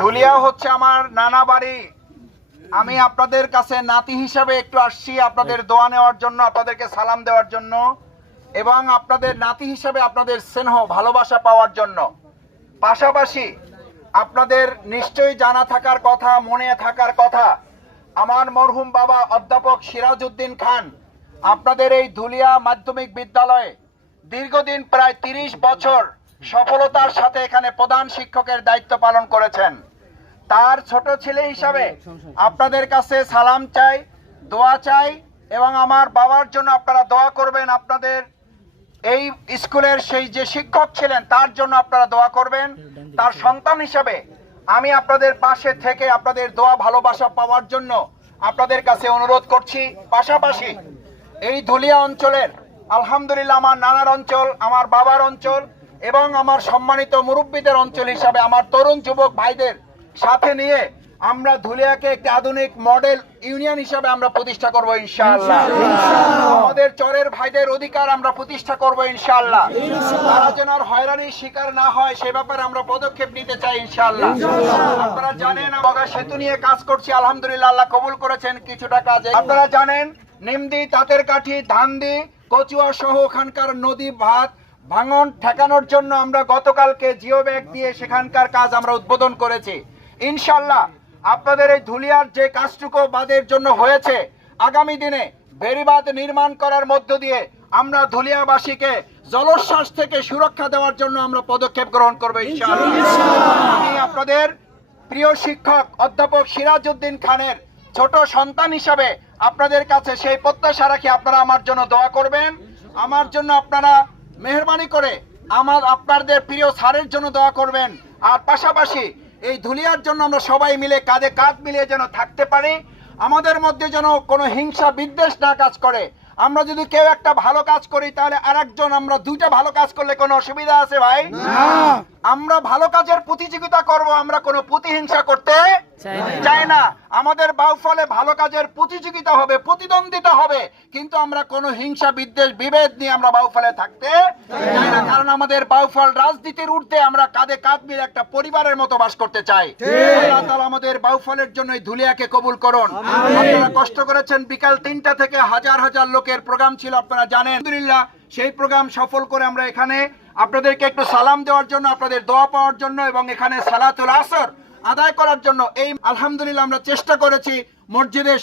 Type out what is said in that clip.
ধুলিয়া হচ্ছে আমার নানা বাড়ি। আমি আপনাদের কাছে নাতি হিসাবে একটু আসছি আপনাদের দোয়া নেওয়ার জন্য, আপনাদেরকে সালাম দেওয়ার জন্য এবং আপনাদের নাতি হিসাবে আপনাদের স্নেহ ভালোবাসা পাওয়ার জন্য। পাশাপাশি আপনাদের নিশ্চয়ই জানা থাকার কথা, মনে থাকার কথা, আমার মরহুম বাবা অধ্যাপক সিরাজউদ্দিন খান আপনাদের এই ধুলিয়া মাধ্যমিক বিদ্যালয়ে দীর্ঘদিন প্রায় 30 বছর সফলতার সাথে এখানে প্রধান শিক্ষকের দায়িত্ব পালন করেছেন। তার ছোট ছেলে হিসাবে আপনাদের কাছে সালাম চাই, দোয়া চাই এবং আমার বাবার জন্য আপনারা দোয়া করবেন। আপনাদের এই স্কুলের সেই যে শিক্ষক ছিলেন তার জন্য আপনারা দোয়া করবেন। তার সন্তান হিসাবে আমি আপনাদের পাশে থেকে আপনাদের দোয়া ভালোবাসা পাওয়ার জন্য আপনাদের কাছে অনুরোধ করছি। পাশাপাশি এই ধুলিয়া অঞ্চলের আলহামদুলিল্লাহ আমার নানার অঞ্চল, আমার বাবার অঞ্চল এবং আমার সম্মানিত মুরব্বীদের অঞ্চল হিসাবে আমার তরুণ যুবক ভাইদের সাথে নিয়ে আমরা ধুলিয়াকে একটি আধুনিক মডেল ইউনিয়ন হিসাবে আমরা প্রতিষ্ঠা করব ইনশাআল্লাহ। আমাদের চরের ভাইদের অধিকার আমরা প্রতিষ্ঠা করব ইনশাআল্লাহ। তারা যেন আর হয়রানির শিকার না হয় সে ব্যাপারে আমরা পদক্ষেপ নিতে চাই ইনশাআল্লাহ। আপনারা জানেন বগা সেতু নিয়ে কাজ করছি, আলহামদুলিল্লাহ আল্লাহ কবুল করেছেন কিছুটা কাজ। আপনারা জানেন নিমদি, তাঁতের কাঠি, ধানদি, কচুয়া সহ ওখানকার নদী ভাত ভাঙন ঠেকানোর জন্য আমরা গতকালকে জিও ব্যাগ দিয়ে সেখানকার কাজ আমরা উদ্বোধন করেছি ইনশাআল্লাহ। আপনাদের এই ধুলিয়ার যে কাজটুকু বাঁধের জন্য হয়েছে, আগামী দিনে বেড়িবাঁধ নির্মাণ করার মধ্য দিয়ে আমরা ধুলিয়াবাসীকে জলোচ্ছ্বাস থেকে সুরক্ষা দেওয়ার জন্য আমরা পদক্ষেপ গ্রহণ করব ইনশাআল্লাহ। আমি আপনাদের প্রিয় শিক্ষক অধ্যাপক সিরাজউদ্দিন খানের ছোট সন্তান হিসাবে আপনাদের কাছে সেই প্রত্যাশা রাখি আপনারা আমার জন্য দোয়া করবেন। আমার জন্য আপনারা মেহেরবানি করে আপনাদের প্রিয় স্যারের জন্য দোয়া করবেন। আর পাশাপাশি এই ধুলিয়ার জন্য আমরা সবাই মিলে কাঁধে কাঁধ মিলিয়ে যেন থাকতে পারি, আমাদের মধ্যে যেন কোনো হিংসা বিদ্বেষ না কাজ করে। আমরা যদি কেউ একটা ভালো কাজ করি তাহলে আরেকজন, আমরা দুইটা ভালো কাজ করলে কোনো অসুবিধা আছে ভাই? আমরা ভালো কাজের প্রতিযোগিতা করব, আমরা কোনো প্রতিহিংসা করতে চাই না। আমাদের বাউফলে ভালো কাজের প্রতিযোগিতা হবে, প্রতিদ্বন্দ্বিতা হবে, কিন্তু আমরা কোনো হিংসা বিদ্বেষ বিভেদ নিয়ে আমরা বাউফলে থাকতে চাই না। কারণ আমাদের বাউফল রাজনীতির ঊর্ধ্বে, আমরা কাঁধে কাঁধ মিলে একটা পরিবারের মতো বাস করতে চাই। আল্লাহ তাআলা আমাদের বাউফলের জন্য এই ধুলিয়াকে কবুল করুন। আপনারা কষ্ট করেছেন, বিকাল 3টা থেকে হাজার হাজার লোকের প্রোগ্রাম ছিল আপনারা জানেন। আলহামদুলিল্লাহ সেই প্রোগ্রাম সফল করে আমরা এখানে আপনাদেরকে একটু সালাম দেওয়ার জন্য, আপনাদের দোয়া পাওয়ার জন্য এবং এখানে সালাতুল আসর আদায় করার জন্য এই আলহামদুলিল্লাহ আমরা চেষ্টা করেছি মসজিদের